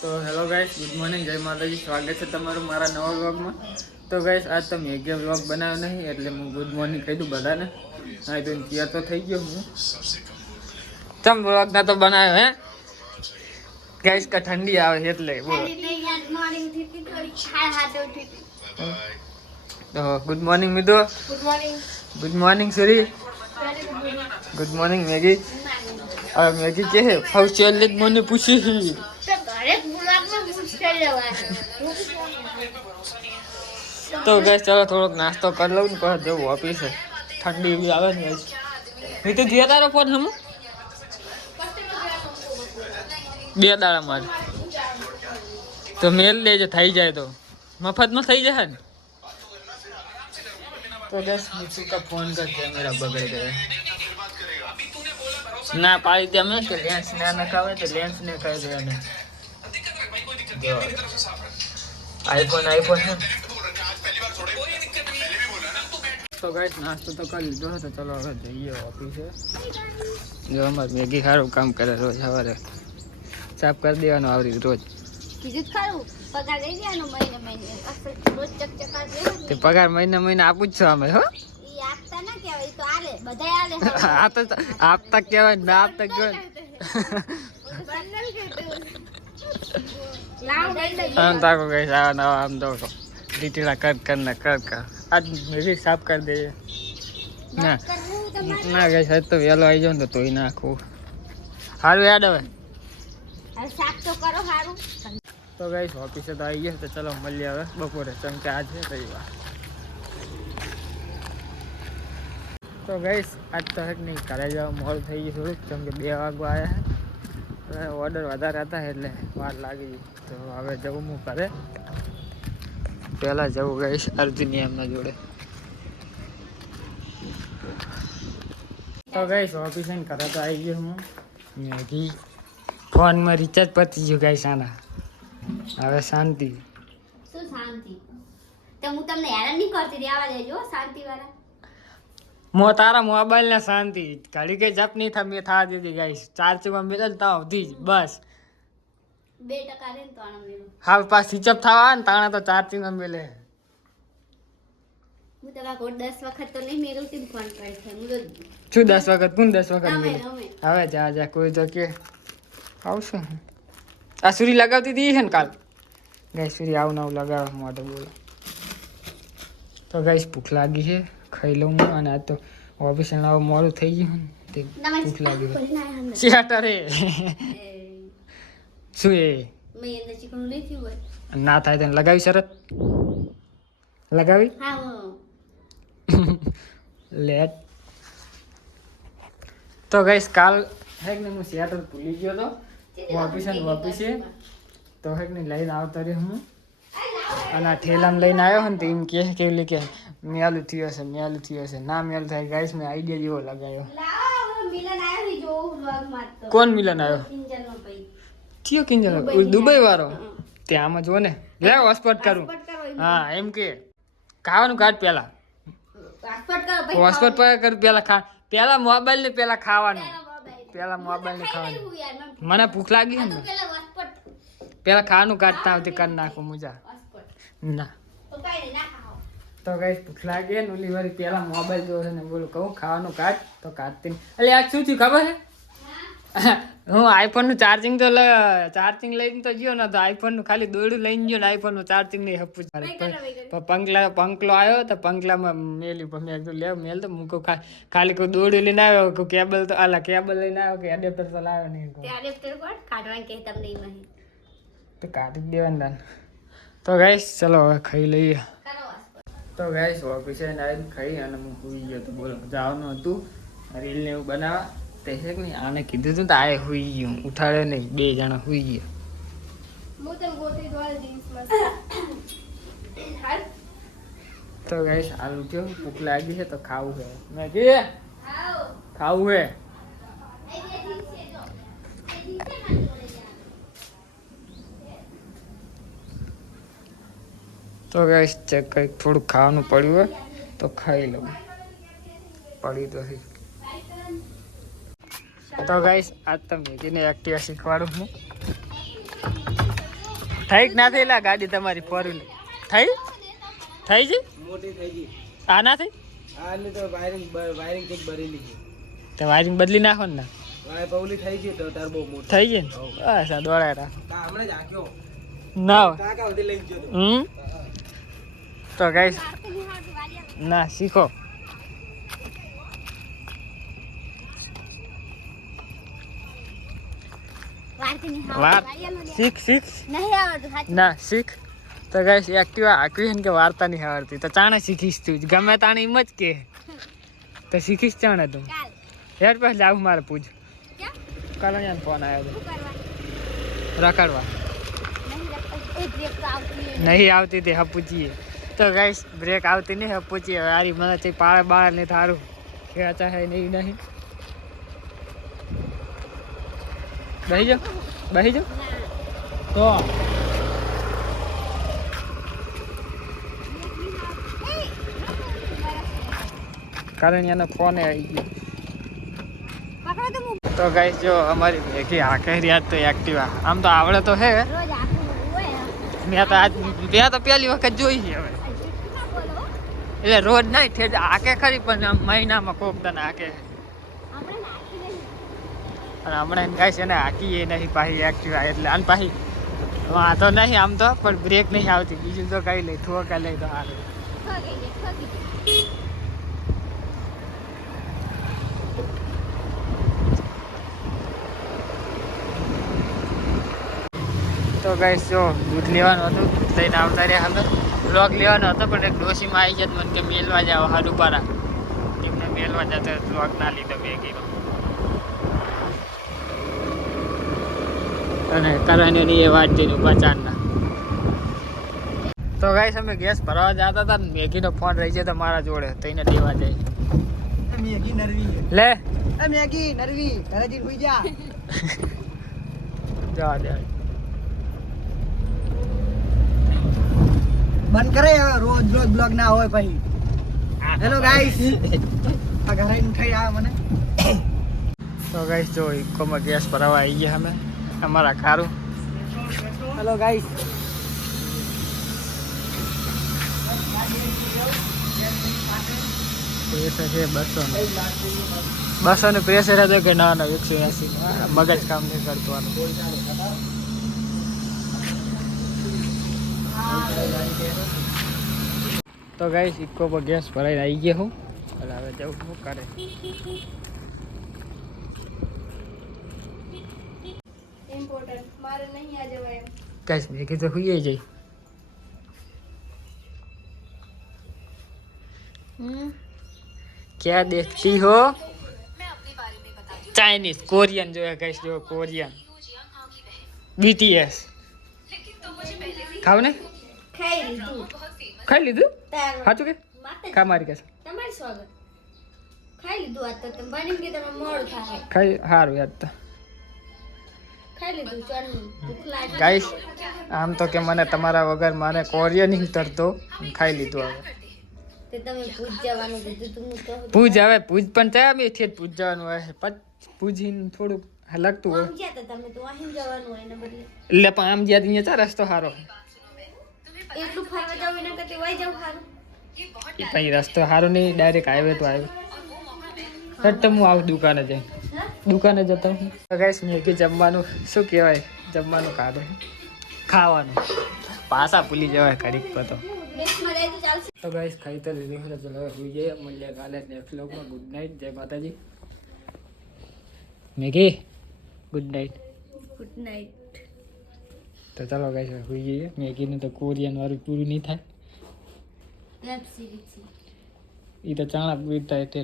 તો hello guys, good morning, જય માતાજી. સ્વાગત છે તમારું મારા નવા વ્લોગમાં. તો ગાઈસ, આજ તો મેં વ્લોગ બનાવ્યો નહીં એટલે હું ગુડ મોર્નિંગ કહી દઉં બધાને. હા, તો તૈયાર તો થઈ ગયો હું. તમ વ્લોગ ના તો બનાવ્યો હે ગાઈસ, કે ઠંડી આવે એટલે બોલો. તો ગુડ મોર્નિંગ મિત્રો. Good morning Suri. Good morning Maggie. હવે મેગી કે હે ફાઉચેલ મને પૂછી તો ગેસ ચાલો થોડોક નાસ્તો કરી લઉં ને પછી જવું ઓફિસે. ઠંડી બી આવે ને ગેસ. નહીં તો થયા તારો ફોન હમ 2 દાડા મારે તો મેલ લેજે, થઈ જાય તો મફતમાં થઈ જાય ને. તો ગેસ મીઠું કા ફોન કરજે, મેરા બગડે ગયે ના પાડી દે અમે કે લેન્સ ના નખાવે તો લેન્સ ને કહી દે એને. આઈફોન હે. તો ગાઈસ નાસ્તો તો કરી લીધો હતો, ચલો હવે જઈએ ઓફિસે. જો અમારે મેગી સારું કામ કરે રોજ સવારે સાફ કરી દેવાનું આવરી રોજ. તે પગાર મહિને આપું જ છો અમે. હો આપતા કેવાય ના આપતા કેવાય. આમ તાકો ગઈ નવા આમ દો લીટીડા કર આજ મેગી સાફ કરી દઈએ. ના ગઈ સાહેબ તો વહેલો આવી જાવ ને તો તોય નાખું સારું યાદ હવે. તો ગઈ ઓફિસે તો આવી ગયા તો ચલો મળીએ હવે બપોરે, કેમ કે આજ છે રવિવાર. તો ગઈશ આજ તો હેક નહીં ઘરે જવા મોડું થઈ ગયું થોડુંક, કેમ કે 2 વાગવા આવ્યા. ઓર્ડર વધારે હતા એટલે વાર લાગી. તો હવે જવું હું ઘરે. પહેલાં જવું ગઈશ અર્જુનની એમના જોડે. તો ગઈશ ઓફિસે ઘરે તો આવી ગયો હું. મેગી ફોનમાં રિચાર્જ પતી ગયું ગઈશ આના. હવે શાંતિ. શું શાંતિ? તો હું તમને હેરાન નહીં કરતી, રહેવા દેજો શાંતિ વાળા. તારા મોબાઈલ ને શાંતિ ઘડી કઈ જપ નહીં મેં થવા દીધી ગાઈશ. ચાર્જમાં મેળે ને તાવ દી બસ 2% રે તો આનો મેળો. હા પાસ સ્વિચ ઓફ થવા ને તાણા તો ચાર્જિંગમાં મેળે. હું તમારા કોડ 10 વખત તો નહીં મેળવતી ને ફોન કરે છે. હું તો શું 10 વખત કોણ 10 વખત તમે મેળે. હવે જા કોઈ તો કે આવશે. આ સુરી લગાવતી હતી છે ને કાલ. ગાઈશ સુરી આવું નવું લગાવે મોઢે બોલો. તો ગાઈશ ભૂખ લાગી છે, ખાઈ લઉં હું. અને આ તો ઓફિસે આવું મોડું થઈ ગયું ને તે ભૂખ લાગી છે. શું એ મેં અંદર ચીકણું નહીં થયું હોય ના થાય તને લગાવી શરત લગાવી. હા લેટ. તો ગાઈશ કાલ હેક ને હું શેટર ભૂલી ગયો તો ઓફિસે તો હેક ને લઈને આવતો રહ્યો હું. અને આ ઠેલામાં લઈને આવ્યો ને તો એમ કે કેવી કે મેલું થયું હશે ના મેલું થાય. ગાઈશ મેં આઈડિયા જેવો લગાવ્યો. મિલન આવ્યો જો વ્લોગ માં. તો કોણ મિલન આવ્યો? કિંજલનો ભાઈ થયો કિંજલ દુબઈ વાળો. ત્યાં જો ને લે હોસ્પોટ કરું. હા એમ કે ખાવાનું કાઢ પેલા હોસ્પોટ પર કર પેલા મોબાઈલ ને પેલા ખાવાનું. પેલા મોબાઈલ ને ખાવાનું. મને ભૂખ લાગી છે ને પેલા ખાવાનું કાઢતા આવતી કરી નાખું મુજા ના. તો ગાઈસ ભૂખ લાગી ને ઓલી વારી પેલા મોબાઈલ જોશે ને બોલું કહું ખાવાનું કાઢ તો કાઢતી નહીં. એટલે આજ શું થયું ખબર છે? હું આઈફોન નું ચાર્જિંગ તો લઈને તો ગયો ને તો આઈફોન નું ખાલી દોડું લઈને ગયો ને આઈફોન નું ચાર્જિંગ નહીં હપું. પંકલો આવ્યો તો પંકલામાં મેલ્યું. મેં કીધું લે મેલ તો મૂકો ખાલી કોઈ દોડું લઈને આવ્યો કોઈ કેબલ તો કેબલ લઈને આવ્યો કે એડેપ્ટર તો લાવ્યો નહીં. તો કાઢી જ દેવાનું તાન. તો ગાઈસ ચલો હવે ખાઈ લઈએ. તો ગાઈસ ઓફિસે આવીને ખાઈ અને હું સુઈ ગયો તો બોલો જવાનું હતું રીલ ને એવું બનાવવા. તે છે કે નહીં આને કીધું હતું તો આ સુઈ ગયું, ઉઠાડે નહીં, 2 જણા સુઈ ગયા. તો ગાઈસ હાલ ઉઠ્યો, ભૂખ લાગી છે તો ખાવું છે. મેં કે ખાવું છે. તો ગાઈસ કંઈક થોડુંક ખાવાનું પડ્યું હોય તો ખાઈ લઉં. પડ્યું તો તો ગાઈસ આજ તો મેગીને એક્ટિવા શીખવાડું હું. થઈ કે ના થઈ લા ગાડી તમારી ફોર વ્હીલર થઈ થઈ છે મોટી થઈ ગઈ આ ના થઈ આની તો વાયરિંગ ચેક ભરેલી છે તો વાયરિંગ બદલી નાખો ને ના વાય પૌલી થઈ ગઈ તો તાર બહુ મોટી થઈ ગઈ ને બસ આ દોડાય રાખો તા હમણાં જ આક્યો ના હોય. કાકા સુધી લઈ ગયો તો તો ગાઈસ ના શીખો વાર શીખ શીખ નહીં આવડતું સાચું. ના શીખ તો ગાઈસ એક્ટિવા આકવી ને કે વાર્તા નહીં આવડતી તો ચાણે શીખીશ તું ગમે તાણે એમ જ કે તો શીખીશ ચાણે તું કાલ યાર પાસે જાવ મારે પૂછ કેમ કલણિયાનો ફોન આવ્યો શું કરવા હતો રખડવા નહીં લગતા એ બ્રેક તો આવતી નહીં આવતી તે હપૂચીએ તો ગાઈસ બ્રેક આવતી નહીં હપૂચીએ હારી મને તે પાળે બાળે નહીં થારું ખેંચા હે નહીં નહીં બહી જાઓ બહી જાઓ તો કલણિયાનો ફોન આવી ગયો પકડો તો હું તો ગાઈસ જો અમારી ભેગી આખે રહ્યા તો એક્ટિવા આમ તો આવડે તો હે રોજ આખું હોય મેં તો પહેલી વખત જોઈ છે હવે ના બોલો એટલે રોજ નહીં ઠેર આકે ખરી પણ આમ મહિનામાં કોક તને આકે આપણે નાખી નહીં અને હમણાં એમ ગાઈસ એને હાકી એ નહીં પાછી એક્ટિવા એટલે આને પાછી વાંધો નહીં આમ તો પણ બ્રેક નહીં આવતી બીજું તો કઈ લઈ ઠોકા લઈ તો હારું ઠગી તો ગાઈસ જો દૂધ લેવાનું હતું દૂધ લઈને આવતા રહ્યા અમે બ્લોગ લેવાનો હતો પણ એક ડોશીમાં આવી જત મને કે મેલવા જાવ હારું પારા એમને મેલવા જતો બ્લોગ ના લીધો ભેગીનો અને કરાની એ વાત જઈને ઉભા ચારના તો ગાઈસ અમે ગેસ ભરવા જતા હતા ને મેગીનો ફોન રહી જાય તો મારા જોડે તો એને દેવા જાય મેગી નરવી લે એ મેગી નરવી ઘરે જઈને સુઈ જા જવા દે બંધ કરે રોજ રોજ બ્લોગ ના હોય પછી હેલો ગાઈસ આ ઘરે ઉઠાઈ આ મને તો ગાઈસ જો ઇકોમાં ગેસ ભરાવા આવી ગયા અમે અમારા ખારું હેલો ગાઈસ પ્રેશર છે 200 નું પ્રેશર હતું કે ના 180 મગજ કામ નહીં કરતું આનું તો ગાઈસ ઇકો પર ગેસ ભરાઈને આવી ગયા હું એટલે હવે જવું શું કરે ઇમ્પોર્ટન્ટ મારે નહીં આ જવાય ગાઈસ મેગી તો હુઈ જઈ क्या देखती हो चाइनीज कोरियन जो है गाइस जो कोरियन BTS ખાવ ને ખાઈ લીધું ખાઈ લીધું તાર સાચું કે માતે ખા મારી કસ તમારી સ્વાગત ખાઈ લીધું આ તો તમે બની ગઈ તમે મોડું થાય ખાઈ સારું યાર તો ખાઈ લીધું ચણનું ભૂખ લાગી ગાઈસ આમ તો કે મને તમારા વગર મને કોરિયન નહીં તરતો ખાઈ લીધું હવે તે તમે પૂજ જવાનું કીધું તું હું કહું પૂજ હવે પૂજ પણ ચા મેં થી પૂજ જવાનું હોય પૂજીને થોડુંક લગતું હોય આમ ગયા તા તમે તો અહીં જવાનું હોય એના બદલે એટલે પણ આમ જ્યાં અહીંયા ચા રસ્તો સારો એટલું ફરવા જવું એના કરતા વહી જવું સારું એ પછી રસ્તો સારો નહીં ડાયરેક્ટ હાઈવે તો આવ્યો સટ્ટ હું આવું દુકાને જઈ હા દુકાને જતો હું ગાઈસ મેં કે જમવાનું શું કહેવાય જમવાનું ખાધું ખાવાનું પાછા ભૂલી જવાય ઘડીક પર તો નેક્સ્ટમાં જાય તો ચાલશે તો ગાઈસ ખાઈ તો લીધું એટલે ચલો હોઈ જઈએ મળીએ કાલે નેક્સ્ટ વ્લોગમાં ગુડ નાઇટ જય માતાજી Maggi good night good night તો ચાલો ગાઈસ હોઈ જઈએ મેગીનું તો કોરિયન વાળું પૂરું નહીં થાય વેબ સિરીઝ એ તો ચાણા પૂરી થાય તે